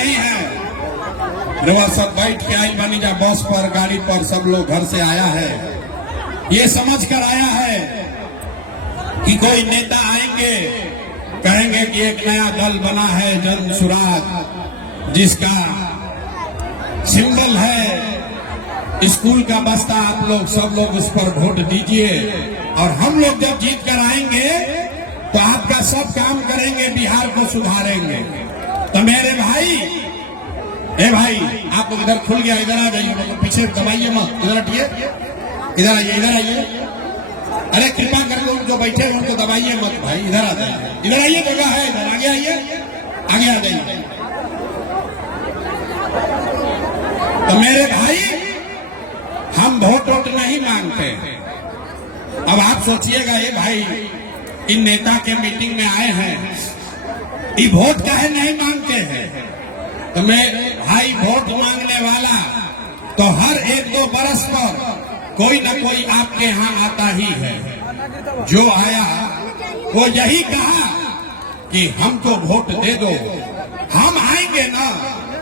नहीं है। रवा सब बैठ के आई बनी जा बस पर, गाड़ी पर, सब लोग घर से आया है, ये समझ कर आया है कि कोई नेता आएंगे, कहेंगे कि एक नया दल बना है जन सुराज, जिसका सिंबल है स्कूल का बस्ता। आप लोग सब लोग उस पर वोट दीजिए और हम लोग जब जीत कर आएंगे तो आपका सब काम करेंगे, बिहार को सुधारेंगे। तो मेरे भाई, ए भाई, आप लोग इधर खुल गया, इधर आ जाइए, मतलब पीछे दबाइए मत, इधर हटिए, इधर आइए, इधर आइए। अरे कृपा कर लोग जो बैठे हैं उनको दबाइए मत भाई, इधर आ जाइए, इधर आइए, जगह है इधर, आगे आइए, आगे आ जाइए। तो मेरे भाई, हम वोट नहीं मांगते। अब आप सोचिएगा, ये भाई इन नेता के मीटिंग में आए हैं, ये वोट काहे नहीं मांगते हैं? तो मैं भाई, वोट मांगने वाला तो हर 1-2 बरस पर कोई न कोई आपके यहाँ आता ही है। जो आया वो यही कहा कि हमको वोट दे दो, हम आएंगे ना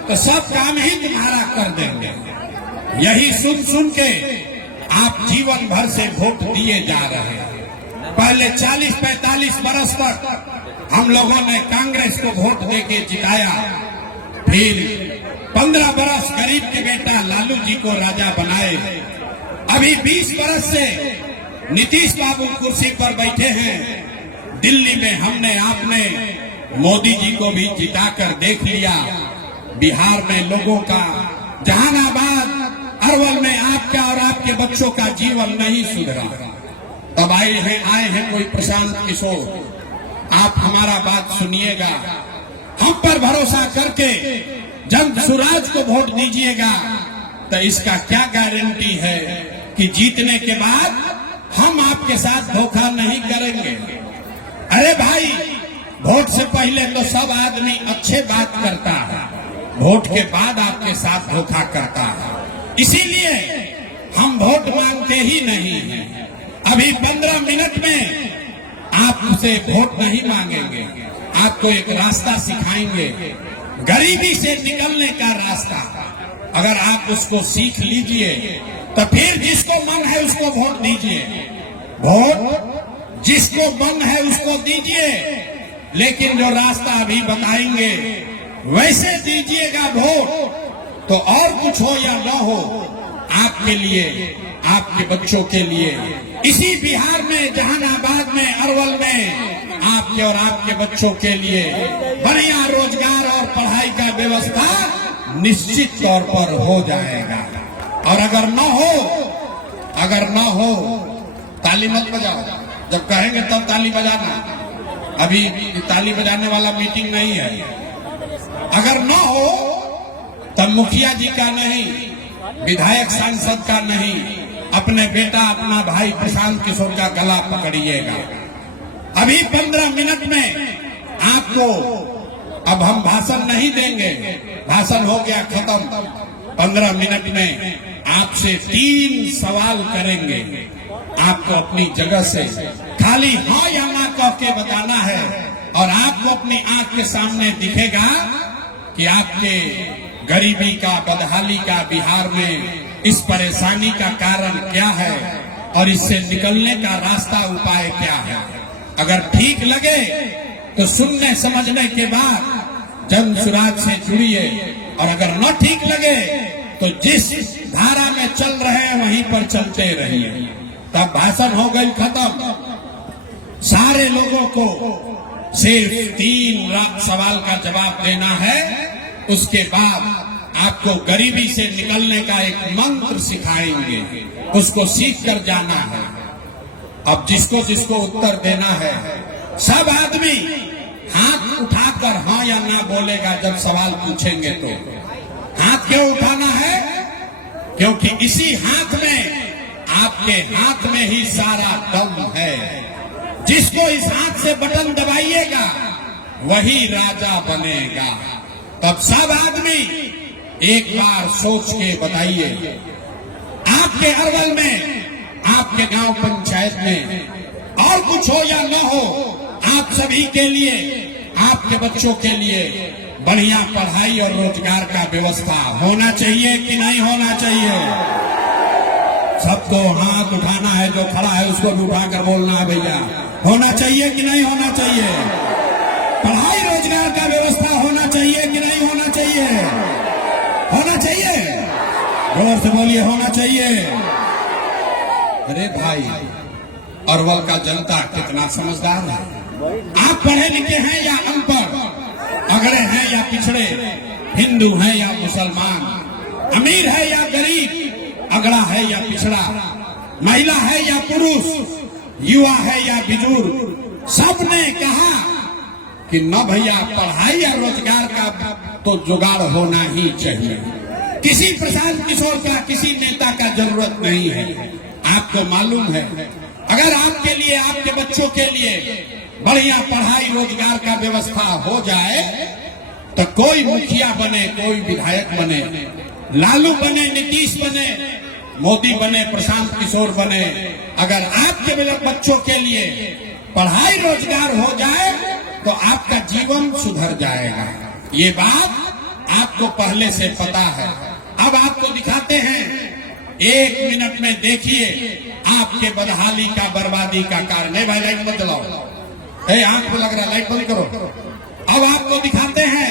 तो सब काम ही तुम्हारा कर देंगे। यही सुन सुन के आप जीवन भर से वोट दिए जा रहे हैं। पहले 40-45 बरस तक हम लोगों ने कांग्रेस को वोट देके जिताया, फिर 15 बरस गरीब के बेटा लालू जी को राजा बनाए। अभी 20 बरस से नीतीश बाबू कुर्सी पर बैठे हैं। दिल्ली में हमने आपने मोदी जी को भी जिताकर देख लिया। बिहार में लोगों का, जहानाबाद, अरवल में आपका और आपके बच्चों का जीवन नहीं सुधरा। तब आए हैं कोई प्रशांत किशोर, आप हमारा बात सुनिएगा, हम पर भरोसा करके जन सुराज को वोट दीजिएगा। तो इसका क्या गारंटी है कि जीतने के बाद हम आपके साथ धोखा नहीं करेंगे? अरे भाई, वोट से पहले तो सब आदमी अच्छे बात करता है, वोट के बाद आपके साथ धोखा करता है। इसीलिए हम वोट मांगते ही नहीं हैं। अभी 15 मिनट में आपसे वोट नहीं मांगेंगे, आपको एक रास्ता सिखाएंगे, गरीबी से निकलने का रास्ता। अगर आप उसको सीख लीजिए तो फिर जिसको मन है उसको वोट दीजिए, वोट जिसको मन है उसको दीजिए, लेकिन जो रास्ता अभी बताएंगे वैसे दीजिएगा वोट। तो और कुछ हो या न हो, आपके लिए, आपके बच्चों के लिए, इसी बिहार में, जहानाबाद में, अरवल में आपके और आपके बच्चों के लिए बढ़िया रोजगार और पढ़ाई का व्यवस्था निश्चित तौर पर हो जाएगा। और अगर न हो, ताली मत बजाओ, जब कहेंगे तब ताली बजाना। अभी ताली बजाने वाला मीटिंग नहीं है। अगर न हो तब मुखिया जी का नहीं, विधायक सांसद का नहीं, अपने बेटा, अपना भाई प्रशांत किशोर का गला पकड़िएगा। अभी 15 मिनट में आपको, अब हम भाषण नहीं देंगे, भाषण हो गया खत्म। 15 मिनट में आपसे 3 सवाल करेंगे। आपको अपनी जगह से खाली हाँ या ना कह के बताना है, और आपको अपनी आंख के सामने दिखेगा कि आपके गरीबी का, बदहाली का, बिहार में इस परेशानी का कारण क्या है और इससे निकलने का रास्ता, उपाय क्या है। अगर ठीक लगे तो सुनने समझने के बाद जन सुराज से जुड़िए, और अगर न ठीक लगे तो जिस धारा में चल रहे हैं वहीं पर चलते रहिए। तब भाषण हो गई खत्म। सारे लोगों को सिर्फ 3 सवाल का जवाब देना है। उसके बाद आपको गरीबी से निकलने का एक मंत्र सिखाएंगे, उसको सीख कर जाना है। अब जिसको जिसको उत्तर देना है, सब आदमी हाथ उठाकर हाँ या ना बोलेगा। जब सवाल पूछेंगे तो हाथ क्यों उठाना है? क्योंकि इसी हाथ में, आपके हाथ में ही सारा दम है। जिसको इस हाथ से बटन दबाइएगा वही राजा बनेगा। तब सब आदमी एक बार सोच के बताइए, आपके अरवल में, आपके गांव पंचायत में और कुछ हो या न हो, आप सभी के लिए, आपके बच्चों के लिए बढ़िया पढ़ाई और रोजगार का व्यवस्था होना चाहिए कि नहीं होना चाहिए? सबको हाथ उठाना है, जो खड़ा है उसको भी उठाकर बोलना है भैया, होना चाहिए कि नहीं होना चाहिए? पढ़ाई रोजगार का व्यवस्था होना चाहिए कि नहीं होना चाहिए? होना चाहिए, जोर से बोलिए, होना चाहिए। अरे भाई, अरवल का जनता कितना समझदार है। आप पढ़े लिखे हैं या अनपढ़, अगड़े हैं या पिछड़े, हिंदू हैं या मुसलमान, अमीर है या गरीब, अगड़ा है या पिछड़ा, महिला है या पुरुष, युवा है या बुजुर्ग, सबने कहा कि न भैया पढ़ाई या रोजगार का तो जुगाड़ होना ही चाहिए। किसी प्रशांत किशोर का, किसी नेता का जरूरत नहीं है। आपको मालूम है, अगर आपके लिए, आपके बच्चों के लिए बढ़िया पढ़ाई रोजगार का व्यवस्था हो जाए तो कोई मुखिया बने, कोई विधायक बने, लालू बने, नीतीश बने, मोदी बने, प्रशांत किशोर बने, अगर आपके बच्चों के लिए पढ़ाई रोजगार हो जाए तो आपका जीवन सुधर जाएगा। ये बात आपको पहले से पता है। अब आपको दिखाते हैं, 1 मिनट में देखिए आपके बदहाली का, बर्बादी का कारण। नहीं भाई, लाइट मत जलाओ, आंख पे लग रहा, लाइट बंद करो। अब आपको दिखाते हैं,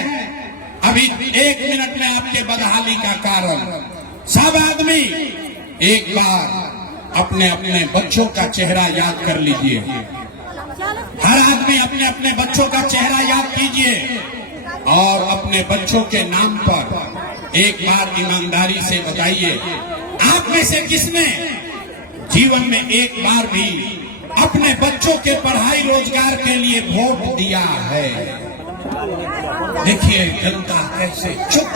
अभी 1 मिनट में आपके बदहाली का कारण। सब आदमी एक बार अपने अपने बच्चों का चेहरा याद कर लीजिए। हर आदमी अपने अपने बच्चों का चेहरा याद कीजिए और अपने बच्चों के नाम पर एक बार ईमानदारी से बताइए, आप में से किसने जीवन में एक बार भी अपने बच्चों के पढ़ाई रोजगार के लिए वोट दिया है? देखिए जनता कैसे चुप,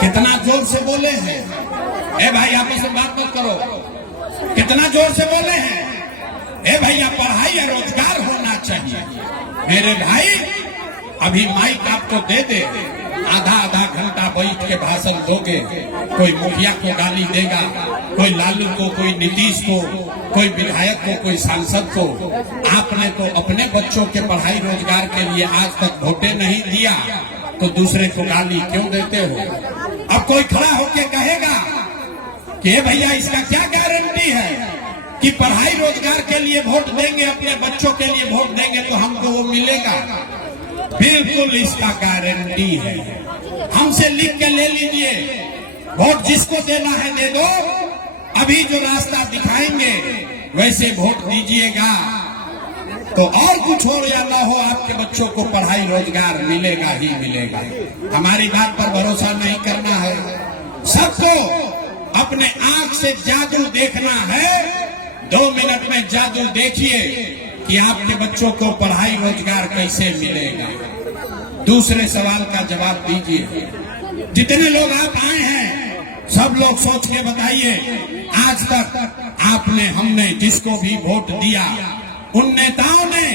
कितना जोर से बोले हैं। ए भाई, आपस में बात मत करो, कितना जोर से बोले हैं। ए भैया, पढ़ाई या रोजगार होना चाहिए। मेरे भाई, अभी माइक आपको दे दे, आधा आधा घंटा बैठ के भाषण दोगे, कोई मुखिया को गाली देगा, कोई लालू को, कोई नीतीश को, कोई विधायक को, कोई सांसद को। आपने तो अपने बच्चों के पढ़ाई रोजगार के लिए आज तक वोटे नहीं दिया, तो दूसरे को गाली क्यों देते हो? अब कोई खड़ा होके कहेगा कि भैया, इसका क्या गारंटी है कि पढ़ाई रोजगार के लिए वोट देंगे, अपने बच्चों के लिए वोट देंगे तो हमको वो मिलेगा? बिल्कुल इसका गारंटी है। हमसे लिख के ले लीजिए, वोट जिसको देना है दे दो, अभी जो रास्ता दिखाएंगे वैसे वोट दीजिएगा, तो और कुछ हो या ना हो, आपके बच्चों को पढ़ाई रोजगार मिलेगा ही मिलेगा। हमारी बात पर भरोसा नहीं करना है, सबको अपने आंख से जादू देखना है। 2 मिनट में जादू देखिए कि आपके बच्चों को पढ़ाई रोजगार कैसे मिलेगा। दूसरे सवाल का जवाब दीजिए। जितने लोग आप आए हैं, सब लोग सोच के बताइए, आज तक आपने, हमने जिसको भी वोट दिया, उन नेताओं ने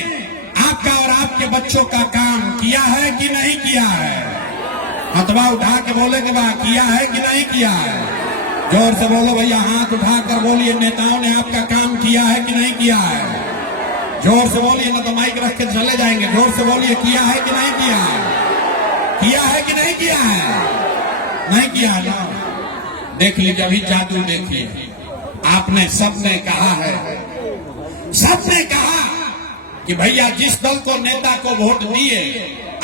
आपका और आपके बच्चों का काम किया है कि नहीं किया है? हथवा उठा के बोले कि वाह, किया है कि नहीं किया है? जोर से बोलो भैया, हाथ उठाकर बोलिए, नेताओं ने आपका काम किया है कि नहीं किया है? जोर से बोलिए, ना तो माइक रख के चले जाएंगे। जोर से बोलिए, किया है कि नहीं किया है? किया है कि नहीं किया है? नहीं किया ना? देख लीजिए, अभी जादू देखिए। आपने, सबने कहा है, सबने कहा कि भैया जिस दल को, नेता को वोट दिए,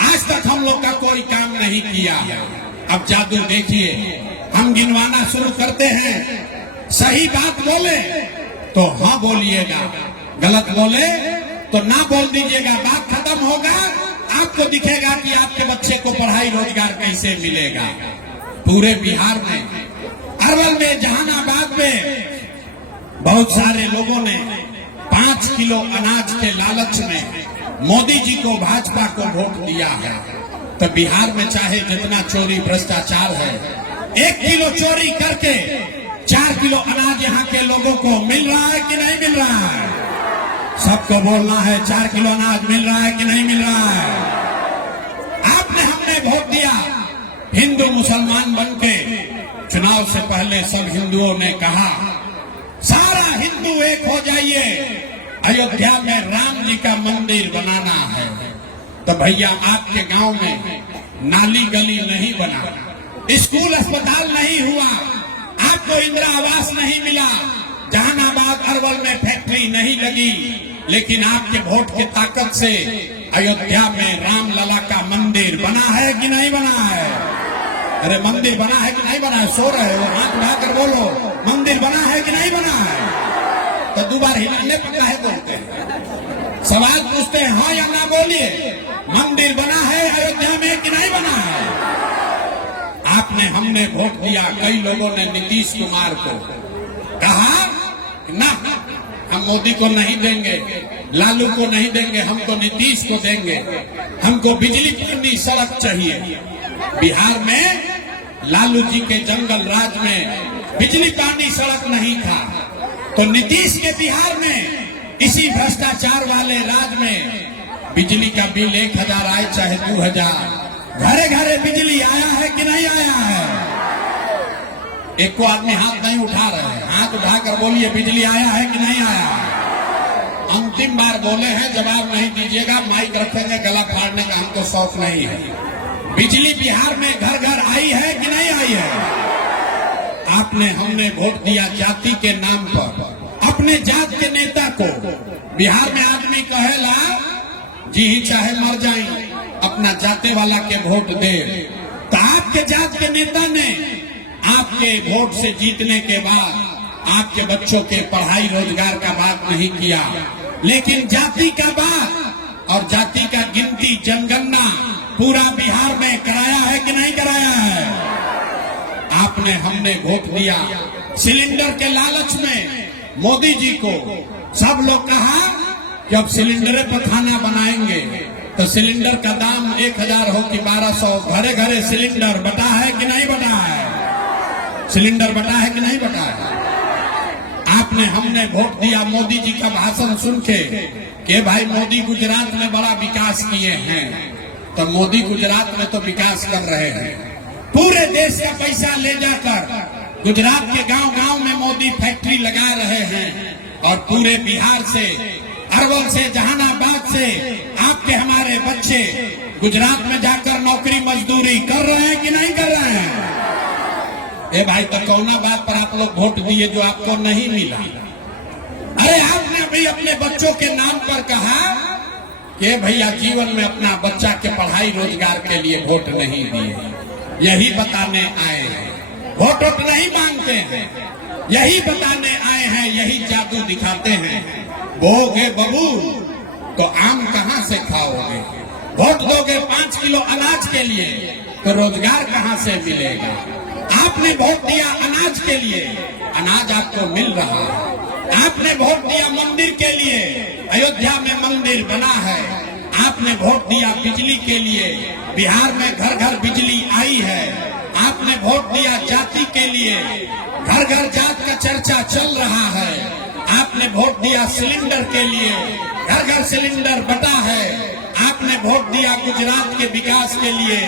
आज तक हम लोग का कोई काम नहीं किया है। अब जादू देखिए, हम गिनवाना शुरू करते हैं। सही बात बोले तो हाँ बोलिएगा, गलत बोले तो ना बोल दीजिएगा। बात खत्म होगा, आपको दिखेगा कि आपके बच्चे को पढ़ाई रोजगार कैसे मिलेगा। पूरे बिहार में, अरवल में, जहानाबाद में बहुत सारे लोगों ने 5 किलो अनाज के लालच में मोदी जी को, भाजपा को वोट दिया है। तो बिहार में चाहे जितना चोरी भ्रष्टाचार है, 1 किलो चोरी करके 4 किलो अनाज यहाँ के लोगों को मिल रहा है कि नहीं मिल रहा है? सबको बोलना है, 4 किलो अनाज मिल रहा है कि नहीं मिल रहा है? आपने, हमने वोट दिया, हिंदू मुसलमान बनके। चुनाव से पहले सब हिंदुओं ने कहा, सारा हिंदू एक हो जाइए, अयोध्या में राम जी का मंदिर बनाना है। तो भैया आपके गांव में नाली गली नहीं बना, स्कूल अस्पताल नहीं हुआ, आपको इंदिरा आवास नहीं मिला, जहानाबाद अरवल में फैक्ट्री नहीं लगी, लेकिन आपके वोट की ताकत से अयोध्या में रामलला का मंदिर बना है कि नहीं बना है? अरे मंदिर बना है कि नहीं बना है? सो रहे हो, हाथ उठाकर बोलो, मंदिर बना है कि नहीं बना है? तो दोबारा हिलाने पड़ता है, बोलते हैं, सवाल पूछते हैं, हाँ या ना बोलिए, मंदिर बना है अयोध्या में कि नहीं बना है? आपने हमने वोट दिया, कई लोगों ने नीतीश कुमार को कहा ना, हम मोदी को नहीं देंगे, लालू को नहीं देंगे, हम तो नीतीश को देंगे, हमको बिजली पूरी सड़क चाहिए। बिहार में लालू जी के जंगल राज में बिजली पानी सड़क नहीं था, तो नीतीश के बिहार में इसी भ्रष्टाचार वाले राज में बिजली का बिल 1000 आए चाहे 2000, घरे घरे बिजली आया है कि नहीं आया है? एक को आदमी हाथ नहीं उठा रहे हैं, हाथ उठाकर बोलिए बिजली आया है कि नहीं आया? अंतिम बार बोले हैं, जवाब नहीं दीजिएगा, माइक रखेंगे, गला फाड़ने का हमको शौक नहीं है। बिजली बिहार में घर घर आई है कि नहीं आई है? आपने हमने वोट दिया जाति के नाम पर, अपने जात के नेता को। बिहार में आदमी कहेला जी ही चाहे मर जाए, अपना जाते वाला के वोट दे, तो आपके जात के नेता ने आपके वोट से जीतने के बाद आपके बच्चों के पढ़ाई रोजगार का बात नहीं किया, लेकिन जाति का बात और जाति का गिनती जनगणना पूरा बिहार में कराया है कि नहीं कराया है? आपने हमने वोट दिया सिलेंडर के लालच में मोदी जी को। सब लोग कहा कि अब सिलेंडर पर खाना बनाएंगे, तो सिलेंडर का दाम 1000 हो कि 1200, घरे घरे सिलेंडर बटा है कि नहीं बटा है? सिलेंडर बटा है कि नहीं बटा है? आपने हमने वोट दिया मोदी जी का भाषण सुन के कि भाई मोदी गुजरात में बड़ा विकास किए हैं, तो मोदी गुजरात में तो विकास कर रहे हैं, पूरे देश का पैसा ले जाकर गुजरात के गांव गांव में मोदी फैक्ट्री लगा रहे हैं, और पूरे बिहार से, अरवल से, जहानाबाद से आपके हमारे बच्चे गुजरात में जाकर नौकरी मजदूरी कर रहे हैं कि नहीं कर रहे हैं? ए भाई, तो कौना बात पर आप लोग वोट दिए जो आपको नहीं मिला? अरे आपने अभी अपने बच्चों के नाम पर कहा कि भैया जीवन में अपना बच्चा के पढ़ाई रोजगार के लिए वोट नहीं दिए, यही बताने आए हैं। वोट नहीं मांगते हैं, यही बताने आए हैं, यही जादू दिखाते हैं। बोगे बबू तो आम कहां से खाओगे? वोट दोगे 5 किलो अनाज के लिए, तो रोजगार कहां से मिलेगा? आपने वोट दिया अनाज के लिए, अनाज आपको मिल रहा है। आपने वोट दिया मंदिर के लिए, अयोध्या में मंदिर बना है। आपने वोट दिया बिजली के लिए, बिहार में घर घर बिजली आई है। आपने वोट दिया जाति के लिए, घर घर जात का चर्चा चल रहा है। आपने वोट दिया सिलेंडर के लिए, घर घर सिलेंडर बटा है। आपने वोट दिया गुजरात के विकास के लिए,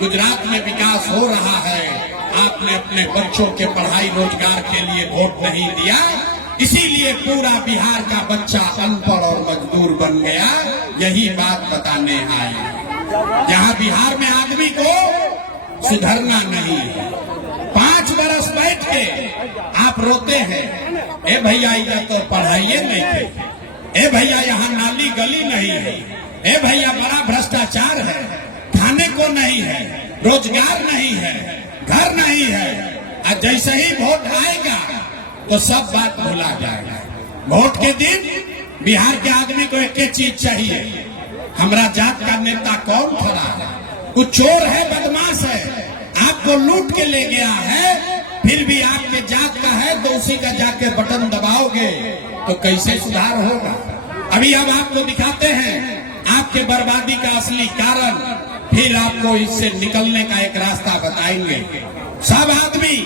गुजरात में विकास हो रहा है। आपने अपने बच्चों के पढ़ाई रोजगार के लिए वोट नहीं दिया, इसीलिए पूरा बिहार का बच्चा अनपढ़ और मजदूर बन गया। यही बात बताने आए, जहां बिहार में आदमी को सुधरना नहीं है। 5 बरस बैठ के आप रोते हैं, ए भैया इधर तो पढ़ाइए नहीं थे, ए भैया यहाँ नाली गली नहीं है, ए भैया बड़ा भ्रष्टाचार है, खाने को नहीं है, रोजगार नहीं है, घर नहीं है। और जैसे ही वोट आएगा तो सब बात भुला जाएगा। वोट के दिन बिहार के आदमी को एक चीज चाहिए, हमारा जात का नेता कौन खड़ा है? कुछ चोर है, बदमाश है, आपको लूट के ले गया है, फिर भी आपके जात का है तो उसी का जाके बटन दबाओगे तो कैसे सुधार होगा? अभी अब आपको दिखाते हैं आपके बर्बादी का असली कारण, फिर आपको इससे निकलने का एक रास्ता बताएंगे। सब आदमी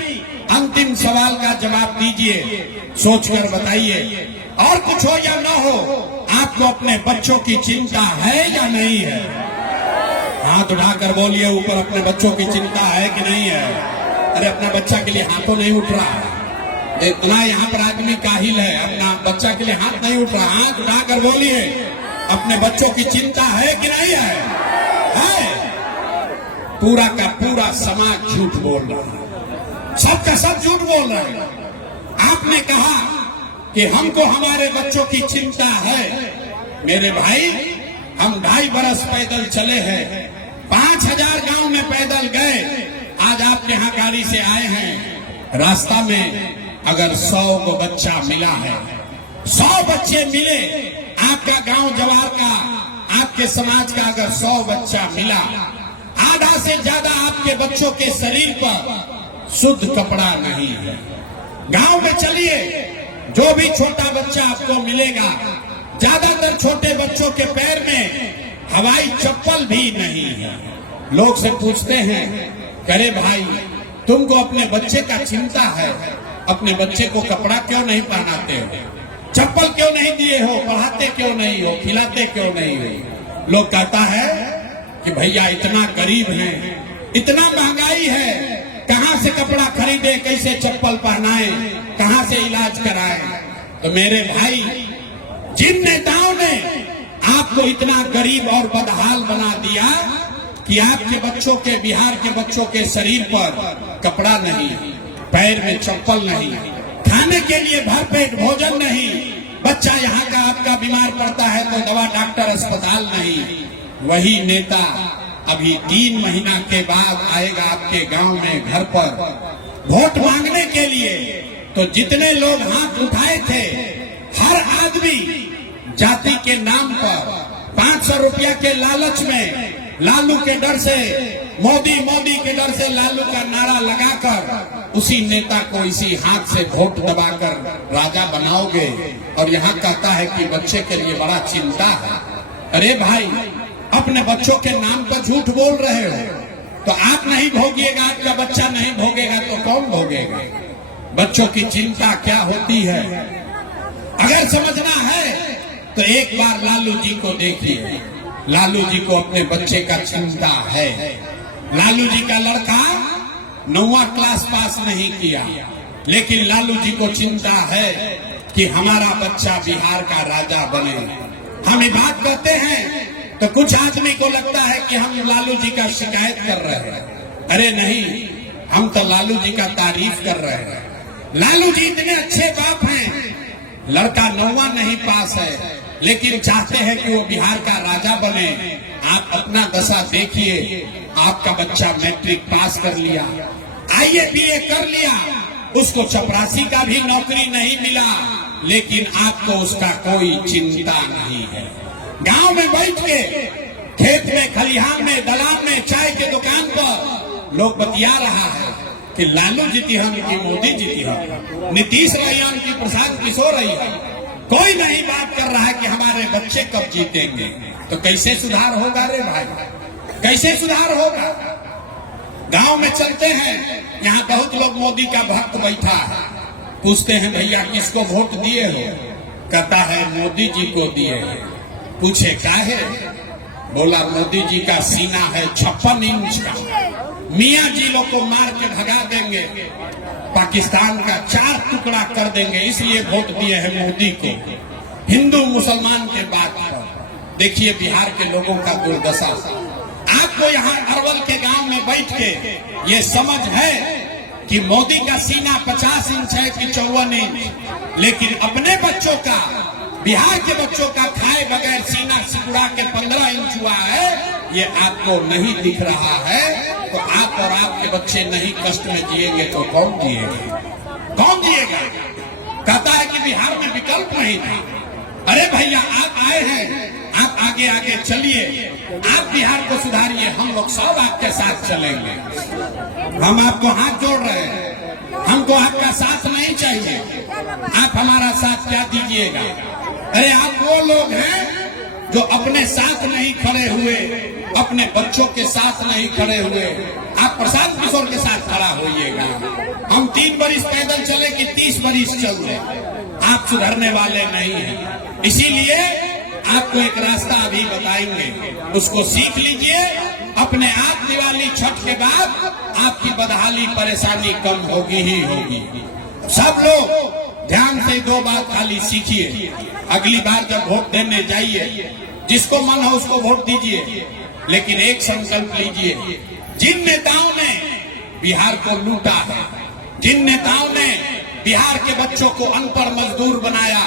अंतिम सवाल का जवाब दीजिए, सोचकर बताइए। और कुछ हो या ना हो, आपको अपने बच्चों की चिंता है या नहीं है? हाथ उठाकर बोलिए ऊपर, अपने बच्चों की चिंता है कि नहीं है? अरे अपना बच्चा के लिए हाथों नहीं उठ रहा है, इतना यहाँ पर आदमी काहिल है, अपना बच्चा के लिए हाथ नहीं उठ रहा। हाथ उठाकर बोलिए, अपने बच्चों की चिंता है कि नहीं है? पूरा का पूरा समाज झूठ बोल रहा है, सबका सब झूठ बोल रहे हैं। आपने कहा कि हमको हमारे बच्चों की चिंता है। मेरे भाई, हम 2.5 बरस पैदल चले हैं, 5000 गांव में पैदल गए। आज आपके यहाँ गाड़ी से आए हैं। रास्ता में अगर 100 को बच्चा मिला है, 100 बच्चे मिले, आपका गांव जवार का, आपके समाज का अगर 100 बच्चा मिला, आधा से ज्यादा आपके बच्चों के शरीर पर शुद्ध कपड़ा नहीं है। गांव में चलिए, जो भी छोटा बच्चा आपको मिलेगा, ज्यादातर छोटे बच्चों के पैर में हवाई चप्पल भी नहीं है। लोग से पूछते हैं, करे भाई तुमको अपने बच्चे का चिंता है, अपने बच्चे को कपड़ा क्यों नहीं पहनाते हो, चप्पल क्यों नहीं दिए हो, पढ़ाते क्यों नहीं हो, खिलाते क्यों नहीं हो? लोग कहता है कि भैया इतना गरीब है, इतना महंगाई है, कहां से कपड़ा खरीदे, कैसे चप्पल पहनाए, कहां से इलाज कराए? तो मेरे भाई, जिन नेताओं ने आपको इतना गरीब और बदहाल बना दिया कि आपके बच्चों के, बिहार के बच्चों के शरीर पर कपड़ा नहीं, पैर में चप्पल नहीं, खाने के लिए भरपेट भोजन नहीं, बच्चा यहाँ का आपका बीमार पड़ता है तो दवा डॉक्टर अस्पताल नहीं, वही नेता अभी 3 महीना के बाद आएगा आपके गांव में घर पर वोट मांगने के लिए। तो जितने लोग हाथ उठाए थे, हर आदमी जाति के नाम पर 500 रुपया के लालच में, लालू के डर से, मोदी मोदी के डर से लालू का नारा लगाकर उसी नेता को इसी हाथ से वोट दबाकर राजा बनाओगे, और यहाँ कहता है कि बच्चे के लिए बड़ा चिंता है। अरे भाई, अपने बच्चों के नाम पर झूठ बोल रहे हो, तो आप नहीं भोगिएगा, आपका बच्चा नहीं भोगेगा तो कौन भोगेगा? बच्चों की चिंता क्या होती है अगर समझना है तो एक बार लालू जी को देखिए। लालू जी को अपने बच्चे का चिंता है। लालू जी का लड़का 9वां क्लास पास नहीं किया, लेकिन लालू जी को चिंता है कि हमारा बच्चा बिहार का राजा बने। हम ये बात कहते हैं तो कुछ आदमी को लगता है कि हम लालू जी का शिकायत कर रहे हैं। अरे नहीं, हम तो लालू जी का तारीफ कर रहे हैं। लालू जी इतने अच्छे बाप हैं, लड़का 9वां नहीं पास है, लेकिन चाहते हैं कि वो बिहार का राजा बने। आप अपना दशा देखिए, आपका बच्चा मैट्रिक पास कर लिया, IAS BA कर लिया, उसको चपरासी का भी नौकरी नहीं मिला, लेकिन आपको उसका कोई चिंता नहीं है। गांव में बैठ के, खेत में, खलिहान में, दलान में, चाय के दुकान पर लोग बतिया रहा है कि लालू जीती हम कि मोदी जीती हम, नीतीश रैयान की, प्रसाद किशोर रही है। कोई नहीं बात कर रहा है कि हमारे बच्चे कब जीतेंगे। तो कैसे सुधार होगा रे भाई, कैसे सुधार होगा? गांव में चलते हैं, यहाँ बहुत लोग मोदी का भक्त बैठा है, पूछते हैं भैया किसको वोट दिए हो? कहता है मोदी जी को दिए हैं। पूछे काहे? बोला मोदी जी का सीना है 56 इंच का, मियाँ जी लोग को मार के भगा देंगे, पाकिस्तान का 4 टुकड़ा कर देंगे, इसलिए वोट दिए हैं मोदी को। हिंदू मुसलमान के बात पर देखिए बिहार के लोगों का दुर्दशा। आपको यहाँ अरवल के गांव में बैठ के ये समझ है कि मोदी का सीना 50 इंच है कि 54 इंच, लेकिन अपने बच्चों का, बिहार के बच्चों का खाए बगैर सीना सिकुड़ा के 15 इंच हुआ है, ये आपको नहीं दिख रहा है। तो आप और आपके बच्चे नहीं कष्ट में जिएंगे तो कौन जिएगा? कौन जिएगा? कहता है कि बिहार में विकल्प नहीं था। अरे भैया, आप आए हैं, आप आगे आगे चलिए, आप बिहार को सुधारिए, हम लोग सब आपके साथ चलेंगे। हम आपको हाथ जोड़ रहे हैं, हमको आपका साथ नहीं चाहिए, आप हमारा साथ क्या दीजिएगा? अरे आप वो लोग हैं जो अपने साथ नहीं खड़े हुए, अपने बच्चों के साथ नहीं खड़े हुए, आप प्रसाद किशोर के साथ खड़ा होइएगा। हम 3 बरिस पैदल चले कि 30 बरिस चल रहे, आप सुधरने वाले नहीं हैं। इसीलिए आपको एक रास्ता अभी बताएंगे, उसको सीख लीजिए। अपने आप दिवाली छठ के बाद आपकी बदहाली परेशानी कम होगी ही होगी। सब लोग ध्यान से 2 बात खाली सीखिए। अगली बार जब वोट देने जाइए जिसको मन हो उसको वोट दीजिए, लेकिन एक संकल्प लीजिए, जिन नेताओं ने बिहार को लूटा है, जिन नेताओं ने बिहार के बच्चों को अनपढ़ मजदूर बनाया,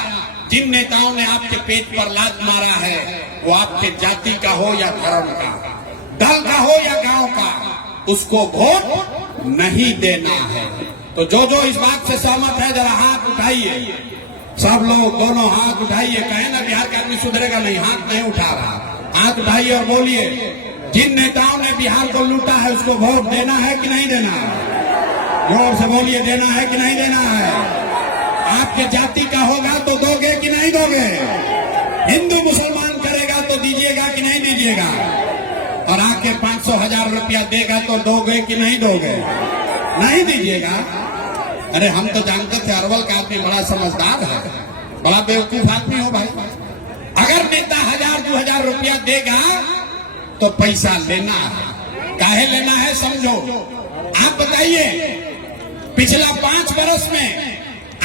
जिन नेताओं ने आपके पेट पर लात मारा है, वो आपके जाति का हो या धर्म का, दल का हो या गांव का, उसको वोट नहीं देना है। तो जो जो इस बात से सहमत है जरा हाथ उठाइए, सब लोग दोनों हाथ उठाइए। कहे ना बिहार का आदमी सुधरेगा नहीं, हाथ नहीं उठा रहा, हाथ उठाइए और बोलिए, जिन नेताओं ने बिहार को लूटा है उसको वोट देना है कि नहीं देना है? जोर से बोलिए, देना है कि नहीं देना है? आपके जाति का होगा तो दोगे कि नहीं दोगे? हिंदू मुसलमान करेगा तो दीजिएगा कि नहीं दीजिएगा? और आके 500,000 रुपया देगा तो दोगे कि नहीं दोगे? नहीं दीजिएगा। अरे हम तो जानते थे अरवल का आदमी बड़ा समझदार है, बड़ा बेवकूफ आदमी हो भाई। अगर नेता 1,000-2,000 रुपया देगा तो पैसा लेना है। काहे लेना है समझो। आप बताइए, पिछला 5 वर्ष में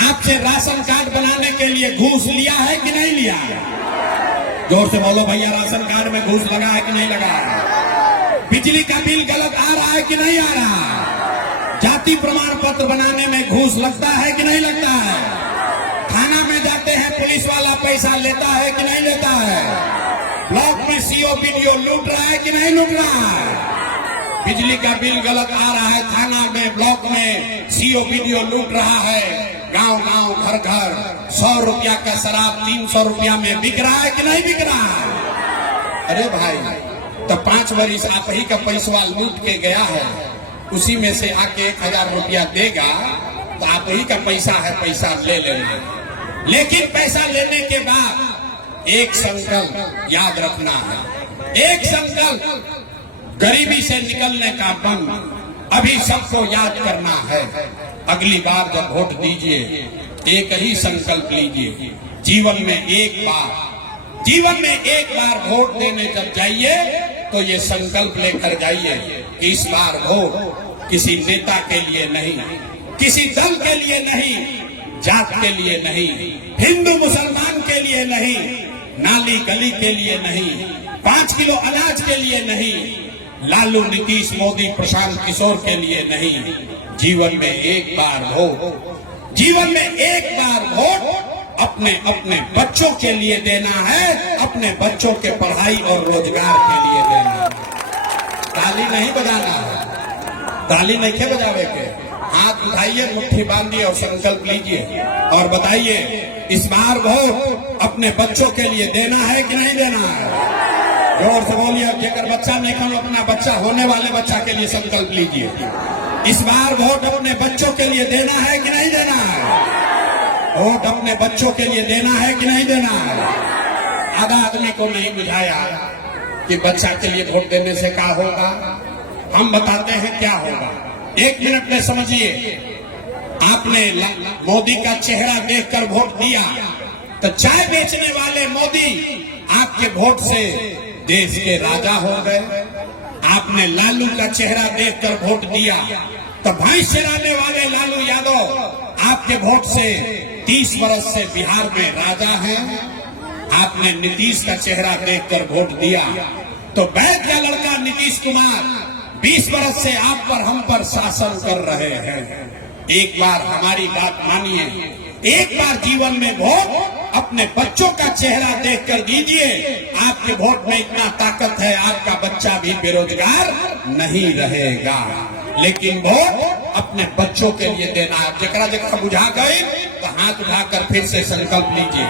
आपसे राशन कार्ड बनाने के लिए घूस लिया है कि नहीं लिया? जोर से बोलो भैया, राशन कार्ड में घूस लगा है कि नहीं लगा? बिजली का बिल गलत आ रहा है कि नहीं आ रहा? जाति प्रमाण पत्र बनाने में घूस लगता है कि नहीं लगता है? थाना में जाते हैं पुलिस वाला पैसा लेता है कि नहीं लेता है? ब्लॉक में सीओ बीडीओ लूट रहा है कि नहीं लूट रहा है? बिजली का बिल गलत आ रहा है, थाना में ब्लॉक में सीओ बीडीओ लूट रहा है, गांव गांव घर घर 100 रुपया का शराब 300 रुपया में बिक रहा है कि नहीं बिक रहा है? अरे भाई, तो 5 वर्ष आप ही का पैसा लूट के गया है, उसी में से आके 1,000 रुपया देगा तो आप ही का पैसा है, पैसा ले लेना। लेकिन पैसा लेने के बाद एक संकल्प याद रखना है, एक संकल्प गरीबी से निकलने का मन अभी सबको याद करना है। अगली बार जब वोट दीजिए एक ही संकल्प लीजिए, जीवन में एक बार वोट देने जब जाइए तो ये संकल्प लेकर जाइए कि इस बार वोट किसी नेता के लिए नहीं, किसी दल के लिए नहीं, जात के लिए नहीं, हिंदू मुसलमान के लिए नहीं, नाली गली के लिए नहीं, 5 किलो अनाज के लिए नहीं, लालू नीतीश मोदी प्रशांत किशोर के लिए नहीं, जीवन में एक बार वोट, जीवन में एक बार वोट अपने अपने बच्चों के लिए देना है, अपने बच्चों के पढ़ाई और रोजगार के लिए देना है। ताली नहीं बजाना है, ताली नहीं के बजावे के, हाथ उठाइए, मुट्ठी बांधिए और संकल्प लीजिए और बताइए, इस बार वोट अपने बच्चों के लिए देना है कि नहीं देना है? जोर से बोलिए। अगर बच्चा नहीं कम, अपना बच्चा होने वाले बच्चा के लिए संकल्प लीजिए, इस बार वोट अपने बच्चों के लिए देना है कि नहीं देना है? वोट अपने बच्चों के लिए देना है कि नहीं देना है? आधा आदमी को नहीं बुझाया कि बच्चा के लिए वोट देने से क्या होगा। हम बताते हैं क्या होगा। 1 मिनट में समझिए। आपने मोदी का चेहरा देखकर वोट दिया तो चाय बेचने वाले मोदी आपके वोट से देश के राजा हो गए। आपने लालू का चेहरा देखकर वोट दिया तो भैंस चराने वाले लालू यादव आपके वोट से 30 वर्ष से बिहार में राजा हैं। आपने नीतीश का चेहरा देखकर वोट दिया तो वैद्य का लड़का नीतीश कुमार 20 वर्ष से आप पर हम पर शासन कर रहे हैं। एक बार हमारी बात मानिए, एक बार जीवन में वोट अपने बच्चों का चेहरा देखकर दीजिए। आपके वोट में इतना ताकत है, आपका बच्चा भी बेरोजगार नहीं रहेगा। लेकिन वोट अपने बच्चों के लिए देना है। जकरा जकरा बुझा गए तो हाथ उठाकर फिर से संकल्प लीजिए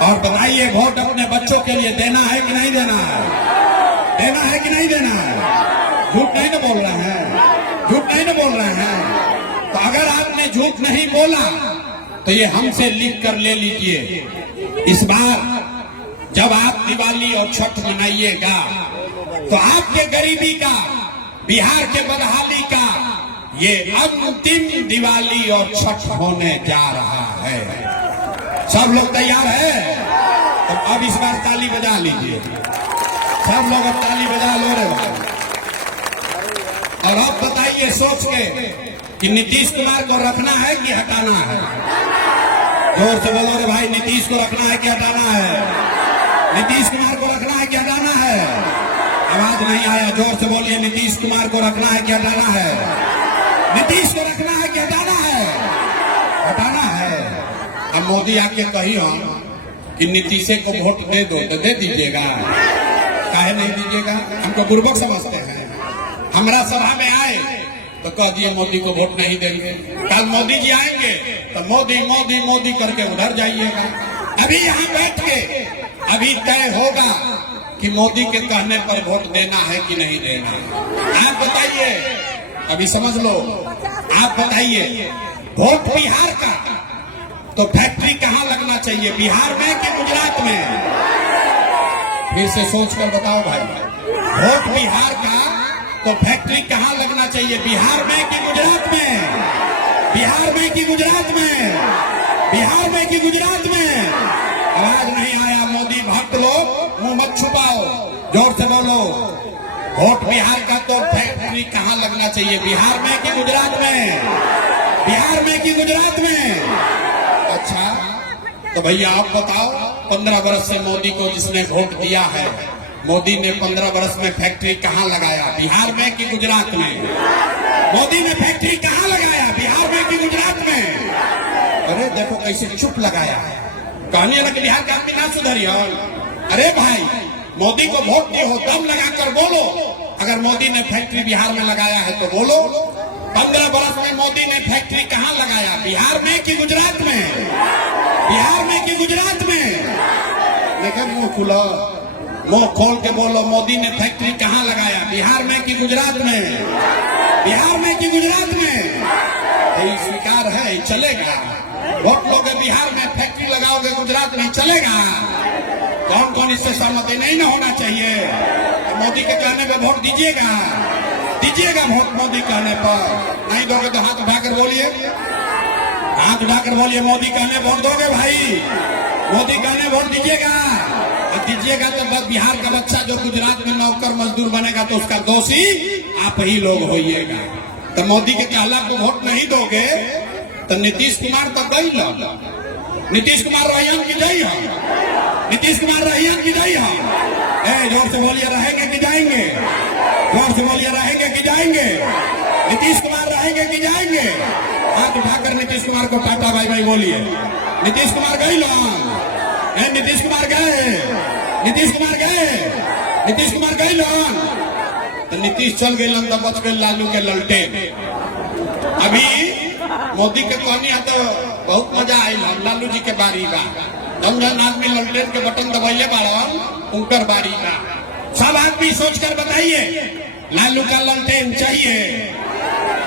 और बताइए, वोट अपने बच्चों के लिए देना है कि नहीं देना है? देना है कि नहीं देना है? झूठ नहीं ना बोल रहे हैं, झूठ नहीं ना बोल रहे हैं। तो अगर आपने झूठ नहीं बोला तो ये हमसे लिख कर ले लीजिए। इस बार जब आप दिवाली और छठ मनाइएगा तो आपके गरीबी का, बिहार के बदहाली का ये अंतिम दिवाली और छठ होने जा रहा है। सब लोग तैयार है? तो अब इस बार ताली बजा लीजिए। सब लोग अब ताली बजा लो रे भाई। और अब बताइए सोच के कि नीतीश कुमार को रखना है कि हटाना है? जोर से बोलो रे भाई, नीतीश को रखना है कि हटाना है? नीतीश कुमार को रखना कि हटाना है? आवाज नहीं आया, जोर से बोलिए। नीतीश कुमार को रखना है कि हटाना है? नीतीश को रखना है कि हटाना है? हटाना है। अब मोदी आके कही हो कि नीतीश को वोट दे दो, तो दे दीजिएगा? काहे नहीं दीजिएगा? हमको बुर्बक समझते हैं। हमारा सभा में आए तो कह दिए मोदी को वोट नहीं देंगे। कल मोदी जी आएंगे तो मोदी मोदी मोदी करके उधर जाइएगा। अभी यहाँ बैठ के अभी तय होगा कि मोदी के कहने पर वोट देना है कि नहीं देना। आप बताइए, अभी समझ लो। आप बताइए, वोट बिहार का तो फैक्ट्री कहाँ लगना चाहिए, बिहार में कि गुजरात में? फिर से सोच कर बताओ भाई। वोट बिहार का तो फैक्ट्री कहाँ लगना चाहिए, बिहार में कि गुजरात में? बिहार में कि गुजरात में? बिहार में कि गुजरात में? आवाज नहीं आया। मोदी भक्त लोग मुंह मत छुपाओ, जोर से बोलो। वोट बिहार का तो फैक्ट्री कहाँ लगना चाहिए, बिहार में कि गुजरात में? बिहार में कि गुजरात में? अच्छा तो भैया आप बताओ, 15 वर्ष से मोदी को जिसने वोट दिया है, मोदी ने 15 वर्ष में फैक्ट्री कहाँ लगाया, बिहार में कि गुजरात में? मोदी ने फैक्ट्री कहाँ लगाया, बिहार में कि गुजरात में? अरे देखो कैसे चुप लगाया है। कहने लगे बिहार का आदमी ना सुधरी हो। अरे भाई, मोदी को वोट दिए हो, दम लगाकर बोलो। अगर मोदी ने फैक्ट्री बिहार में लगाया है तो बोलो। 15 वर्ष में मोदी ने फैक्ट्री कहाँ लगाया, बिहार में कि गुजरात में? बिहार में कि गुजरात में? लेकिन मुंह खुला, मुंह खोल के बोलो। मोदी ने फैक्ट्री कहाँ लगाया, बिहार में कि गुजरात में? बिहार में कि गुजरात में? ये स्वीकार है, चलेगा? वोट लोगे बिहार में, फैक्ट्री लगाओगे गुजरात में, चलेगा? कौन कौन इससे सहमति नहीं ना होना चाहिए? तो मोदी के कहने पे वोट दीजिएगा? दीजिएगा वोट मोदी कहने पर? नहीं दोगे तो हाथ उठाकर बोलिए, हाथ उठाकर बोलिए। मोदी कहने वोट दोगे भाई? मोदी कहने वोट दीजिएगा? दीजिएगा तो बस बिहार का बच्चा जो गुजरात में नौकर मजदूर बनेगा तो उसका दोषी आप ही लोग होइएगा। तो मोदी के कहला को वोट नहीं दोगे तो नीतीश कुमार तो गई लो। नीतीश कुमार रहियन की जई हो? नीतीश कुमार रहियन की जई हो? जोर से बोलिए, रहेंगे कि जाएंगे? जोर से बोलिए, रहेंगे कि जाएंगे? नीतीश कुमार रहेंगे कि जाएंगे? हाथ उठाकर नीतीश कुमार को टाटा बाय बाय बोलिए। नीतीश कुमार गई लो? नीतीश कुमार गए? नीतीश कुमार गए? नीतीश कुमार गई लो? तो नीतीश चल गए तो बच गए लालू के ललटेन। अभी मोदी के कहनी है तो बहुत मजा आई। लालू जी के बारी बा, जन आदमी ललटेन के बटन दबाइले बाड़ा, उनकर बारी बा। सब आदमी सोचकर बताइए, लालू का ललटेन चाहिए?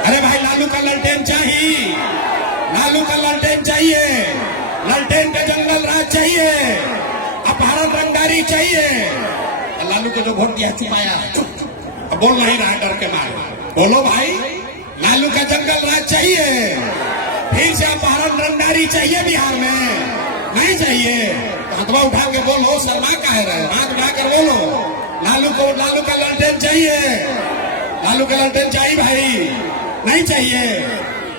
अरे भाई, लालू का ललटेन चाहिए? लालू का ललटेन चाहिए? ललटेन के जंगल राज चाहिए? अपहरण रंगदारी चाहिए? लालू को जो वोट दिया छुपाया, अब बोल नहीं रहा डर के मारे। बोलो भाई, लालू का जंगल राज चाहिए? फिर से अपहरण रंगदारी चाहिए बिहार में? नहीं चाहिए? हाथवा उठा के बोलो, शर्मा काहे रहे? हाथ उठाकर बोलो। लालू का ललटेन चाहिए? लालू का ललटेन चाहिए भाई? नहीं चाहिए?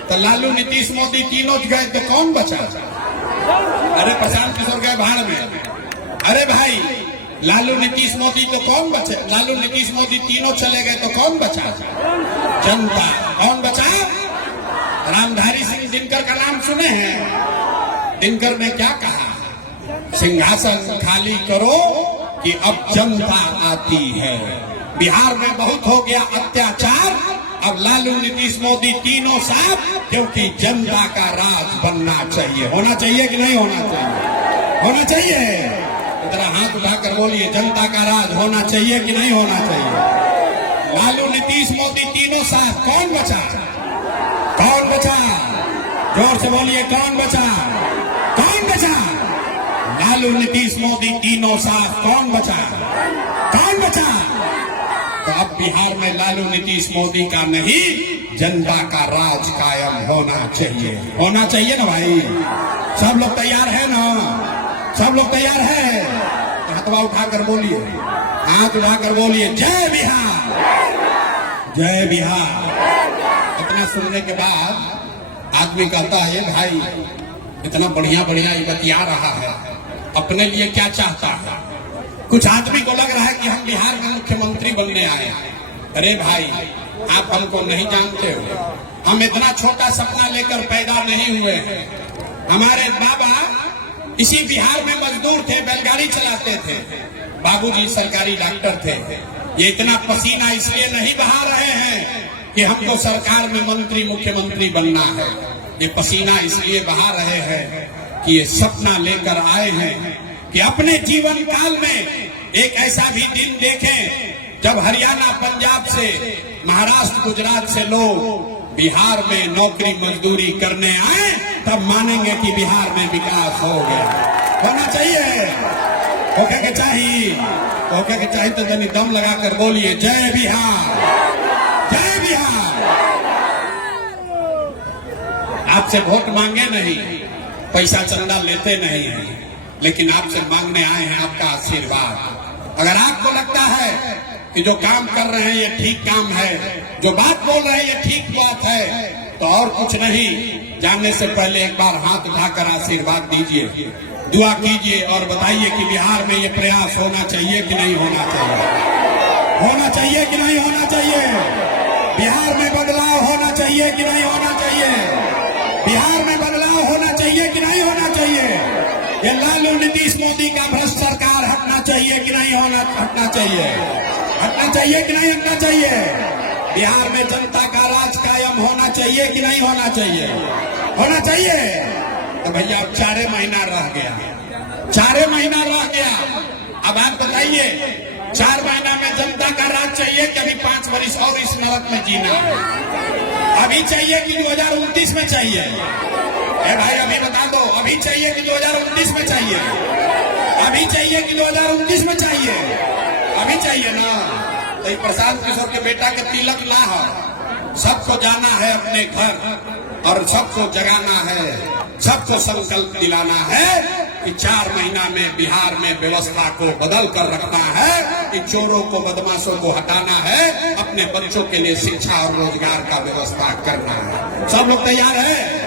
तो लालू नीतीश मोदी तीनों गए तो कौन बचा? अरे प्रशांत किशोर गए भाड़ में। अरे भाई, लालू नीतीश मोदी तो कौन बचे? लालू नीतीश मोदी तीनों चले गए तो कौन बचा? जनता। कौन बचा? रामधारी सिंह दिनकर का नाम सुने हैं? दिनकर ने क्या कहा? सिंहासन खाली करो कि अब जनता आती है। बिहार में बहुत हो गया अत्याचार, अब लालू नीतीश मोदी तीनों साथ, क्योंकि जनता का राज बनना चाहिए। होना चाहिए कि नहीं होना चाहिए? होना चाहिए। जरा हाथ उठाकर बोलिए, जनता का राज होना चाहिए कि नहीं होना चाहिए? लालू नीतीश मोदी तीनों साथ, कौन बचा? कौन बचा? जोर से बोलिए, कौन बचा? कौन बचा? लालू नीतीश मोदी तीनों साथ, कौन बचा? कौन बचा? तो अब बिहार में लालू नीतीश मोदी का नहीं, जनता का राज कायम होना चाहिए। होना चाहिए ना भाई? सब लोग तैयार है ना? सब लोग तैयार है? हाथवा उठाकर बोलिए, हाथ उठाकर बोलिए, जय बिहार, जय बिहार। इतना सुनने के बाद आदमी कहता है, भाई इतना बढ़िया बढ़िया ये बतिया रहा है, अपने लिए क्या चाहता है? कुछ आदमी को लग रहा है कि हम बिहार के मुख्यमंत्री बनने आए हैं। अरे भाई, आप हमको नहीं जानते हो। हम इतना छोटा सपना लेकर पैदा नहीं हुए हैं। हमारे बाबा इसी बिहार में मजदूर थे, बैलगाड़ी चलाते थे। बाबूजी सरकारी डॉक्टर थे। ये इतना पसीना इसलिए नहीं बहा रहे हैं कि हमको सरकार में मंत्री मुख्यमंत्री बनना है। ये पसीना इसलिए बहा रहे हैं कि ये सपना लेकर आए हैं कि अपने जीवन काल में एक ऐसा भी दिन देखें जब हरियाणा, पंजाब से, महाराष्ट्र, गुजरात से लोग बिहार में नौकरी मजदूरी करने आए, तब मानेंगे कि बिहार में विकास हो गया। होना चाहिए, होके के चाहिए, होके के चाहिए। तो जनी दम लगाकर बोलिए जय बिहार, जय बिहार। आपसे वोट मांगे नहीं, पैसा चंदा लेते नहीं है, लेकिन आपसे मांगने आए हैं आपका आशीर्वाद। अगर आपको लगता है कि जो काम कर रहे हैं ये ठीक काम है, जो बात बोल रहे हैं ये ठीक बात है, तो और कुछ नहीं, जानने से पहले एक बार हाथ उठाकर आशीर्वाद दीजिए, दुआ कीजिए और बताइए कि बिहार में ये प्रयास होना चाहिए कि नहीं होना चाहिए, होना चाहिए कि नहीं होना चाहिए, बिहार में बदलाव होना चाहिए कि नहीं होना चाहिए, बिहार में बदलाव होना चाहिए कि नहीं होना चाहिए। ये लालू नीतीश मोदी का भ्रष्ट सरकार हटना चाहिए कि नहीं हटना चाहिए, हटना चाहिए कि नहीं हटना चाहिए। बिहार में जनता का राज कायम होना चाहिए कि नहीं होना चाहिए, होना चाहिए। तो भैया अब 4 महीना रह गया, 4 महीना रह गया। अब आप बताइए 4 महीना में जनता का राज चाहिए कि अभी 5 वर्ष और इस नरक में जीना है? अभी चाहिए कि 2029 में चाहिए? भाई अभी बता दो, अभी चाहिए कि 2029 में चाहिए? अभी चाहिए कि 2029 में चाहिए? अभी चाहिए ना। तो प्रशांत किशोर के बेटा के तिलक ला है, सबको जाना है अपने घर और सबको जगाना है, सबको संकल्प दिलाना है कि 4 महीना में बिहार में व्यवस्था को बदल कर रखना है, कि चोरों को, बदमाशों को हटाना है, अपने बच्चों के लिए शिक्षा और रोजगार का व्यवस्था करना है। सब लोग तैयार है?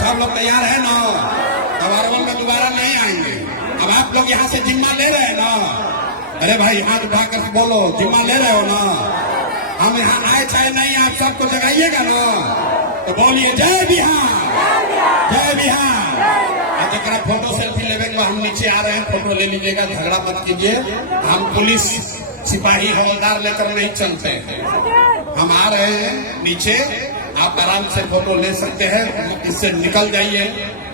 सब लोग तैयार है ना? अब अरवल में दोबारा नहीं आएंगे। अब आप लोग यहाँ से जिम्मा ले रहे हैं ना? अरे भाई हाथ उठाकर बोलो, जिम्मा ले रहे हो ना? हम यहाँ आए चाहे नहीं, आप सबको जगाइएगा ना? तो बोलिए जय बिहार, जय बिहार। जरा फोटो सेल्फी लेने के बाद हम नीचे आ रहे हैं, फोटो ले लीजिएगा, झगड़ा मत कीजिए। हम पुलिस सिपाही हवलदार लेकर नहीं चलते हैं, हम आ रहे हैं नीचे, आप आराम से फोटो ले सकते हैं। इससे निकल जाइए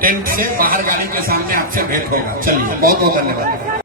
टेंट से बाहर, गाड़ी के सामने आपसे भेंट होगा। चलिए, बहुत बहुत धन्यवाद।